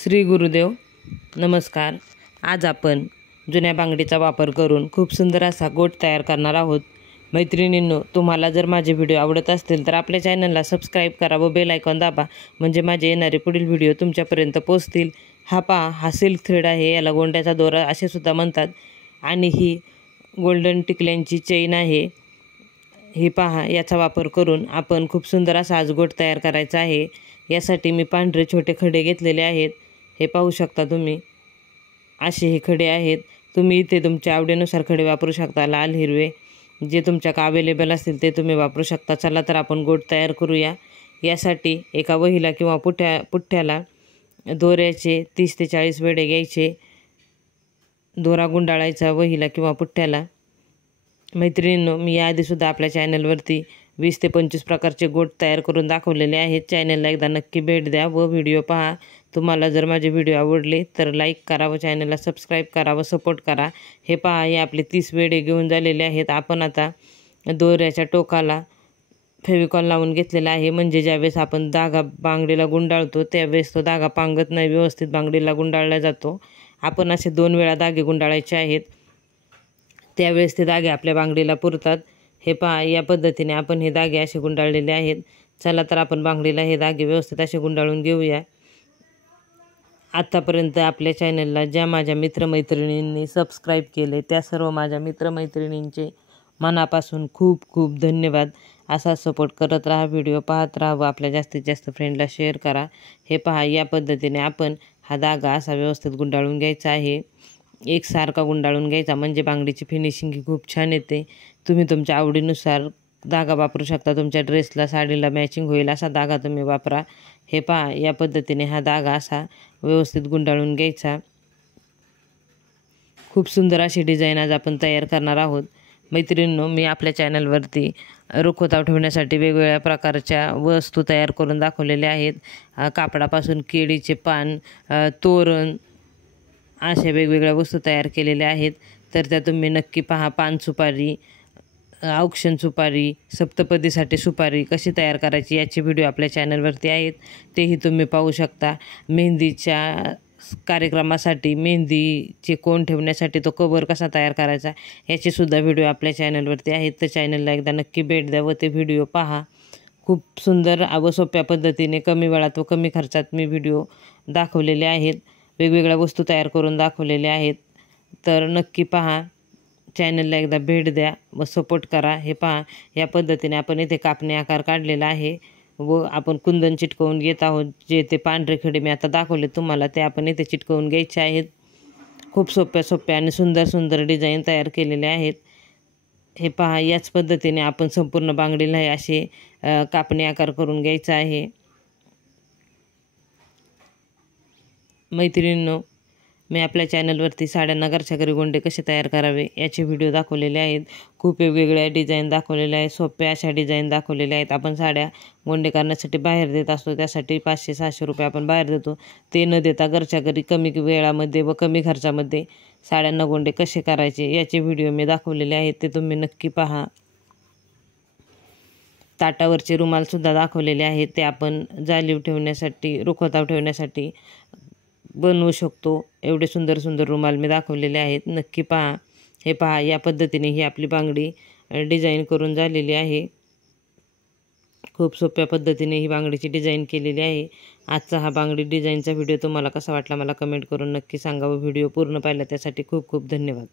श्री गुरुदेव नमस्कार। आज आपण जुन्या बांगडीचा वापर करून खूप सुंदर असा गोट तयार करणार आहोत। मैत्रिणींनो, तुम्हाला जर माझे व्हिडिओ आवडत असतील तर आपल्या चॅनलला सबस्क्राईब करा व बेल आयकॉन दाबा, म्हणजे माझे येणारे पुढील व्हिडिओ तुमच्यापर्यंत पोहोचतील। हा पहा, हा सिल्क थ्रेड आहे, याला गोंड्याचा दोरा असे सुद्धा म्हणतात। आणि ही गोल्डन टिकल्यांची चेन आहे। हे पहा, याचा वापर करून आपण खूप सुंदर असा आज गोट तयार करायचा आहे। यासाठी मी पांढरे छोटे खडे घेतलेले आहेत। हे पाहू शकता तुम्ही, असे हे खडे आहेत। तुम्ही इथे तुमच्या आवडीनुसार खडे वापरू शकता, लाल हिरवे जे तुमच्याकडे अवेलेबल असतील ते तुम्ही वापरू शकता। चला तर आपण गोट तयार करूया। यासाठी एका वहीला किंवा पुठ्ठ्याला दोऱ्याचे 30 ते 40 वेढे घ्यायचे। दोरा गुंडाळायचा वहीला किंवा पुठ्ठ्याला। मैत्रिणींनो, मी याआधीसुद्धा आपल्या चॅनलवरती 20 ते 25 प्रकारचे गोट तयार करून दाखवलेले आहेत। चॅनलला एकदा नक्की भेट द्या व व्हिडिओ पहा। तुम्हाला जर माझे व्हिडिओ आवडले तर लाईक करा व चॅनलला सबस्क्राईब करा व सपोर्ट करा। हे पहा, हे आपले 30 वेढे घेऊन झालेले आहेत। आपण आता दोऱ्याच्या टोकाला फेविकॉल लावून घेतलेला आहे, म्हणजे ज्यावेळेस आपण धागा बांगडीला गुंडाळतो त्यावेळेस तो धागा पांगत नाही, व्यवस्थित बांगडीला गुंडाळला जातो। आपण असे 2 वेळा धागे गुंडाळायचे आहेत, त्यावेळेस ते धागे आपल्या बांगडीला पुरतात। हे पहा, या पद्धतीने आपण हे धागे असे गुंडाळलेले आहेत। चला तर आपण बांगडीला हे धागे व्यवस्थित असे गुंडाळून घेऊया। आत्तापर्यंत आपल्या चॅनलला ज्या माझ्या मित्रमैत्रिणींनी सबस्क्राईब केले त्या सर्व माझ्या मित्रमैत्रिणींचे मनापासून खूप खूप धन्यवाद। असा सपोर्ट करत राहा, व्हिडिओ पाहत राहा व आपल्या जास्तीत जास्त फ्रेंडला शेअर करा। हे पहा, या पद्धतीने आपण हा धागा असा व्यवस्थित गुंडाळून घ्यायचा आहे। एकसारखा गुंडाळून घ्यायचा, म्हणजे बांगडीची फिनिशिंग ही खूप छान येते। तुम्ही तुमच्या आवडीनुसार धागा वापरू शकता, तुमच्या ड्रेसला साडीला मॅचिंग होईल असा धागा तुम्ही वापरा। हे पहा, या पद्धतीने हा धागा असा व्यवस्थित गुंडाळून घ्यायचा। खूप सुंदर अशी डिझाईन आज आपण तयार करणार आहोत। मैत्रिणींनो, मी आपल्या चॅनलवरती रुखवतावर ठेवण्यासाठी वेगवेगळ्या प्रकारच्या वस्तू तयार करून दाखवलेल्या आहेत। कापडापासून केळीचे पान, तोरण अशा वेगवेगळ्या वस्तू तयार केलेल्या आहेत। तर त्या तुम्ही नक्की पहा। पान सुपारी, औक्षण सुपारी, सप्तपदीसाठी सुपारी कशी तयार करायची याचे व्हिडिओ आपल्या चॅनलवरती आहेत, तेही तुम्ही पाहू शकता। मेहंदीच्या कार्यक्रमासाठी मेहंदीचे कोण ठेवण्यासाठी तो कवर कसा तयार करायचा याचे सुद्धा व्हिडिओ आपल्या चॅनलवरती आहेत। तर चॅनलला एकदा नक्की भेट द्या व ते व्हिडिओ पहा। खूप सुंदर व सोप्या पद्धतीने कमी वेळात व कमी खर्चात मी व्हिडिओ दाखवलेले आहेत, वेगवेगळ्या वस्तू तयार करून दाखवलेल्या आहेत। तर नक्की पहा, चॅनलला एकदा भेट द्या व सपोर्ट करा। हे पहा, या पद्धतीने आपण इथे कापणी आकार काढलेला आहे व आपण कुंदन चिटकवून घेत आहोत। जे ते पांढरे खडे मी आता दाखवले तुम्हाला ते आपण इथे चिटकवून घ्यायचे आहेत। खूप सोप्या आणि सुंदर सुंदर डिझाईन तयार केलेले आहेत। हे पहा, याच पद्धतीने आपण संपूर्ण बांगडीला हे असे कापणी आकार करून घ्यायचा आहे। मैत्रिणींनो, मी आपल्या चॅनलवरती साड्यांना घरच्या घरी गोंडे कसे तयार करावे याचे व्हिडिओ दाखवलेले आहेत। खूप वेगवेगळ्या डिझाईन दाखवलेल्या आहेत, सोप्या अशा डिझाईन दाखवलेल्या आहेत। आपण साड्या गोंडे करण्यासाठी बाहेर देत असतो, त्यासाठी 500-600 रुपये आपण बाहेर देतो। ते न देता घरच्या घरी कमी वेळामध्ये व कमी खर्चामध्ये साड्यांना गोंडे कसे करायचे याचे व्हिडिओ मी दाखवलेले आहेत, ते तुम्ही नक्की पहा। ताटावरचे रुमालसुद्धा दाखवलेले आहेत, ते आपण जालीव ठेवण्यासाठी, रुखवतावर ठेवण्यासाठी बनवू शकतो। एवढे सुंदर सुंदर रुमाल मी दाखवलेले आहेत, नक्की पहा। हे पहा, या पद्धतीने ही आपली बांगडी डिझाईन करून झालेली आहे। खूप सोप्या पद्धतीने ही बांगडीची डिझाईन केलेली आहे। आजचा हा बांगडी डिझाईनचा व्हिडिओ तुम्हाला कसा वाटला मला कमेंट करून नक्की सांगा व व्हिडिओ पूर्ण पाहिला त्यासाठी खूप खूप धन्यवाद।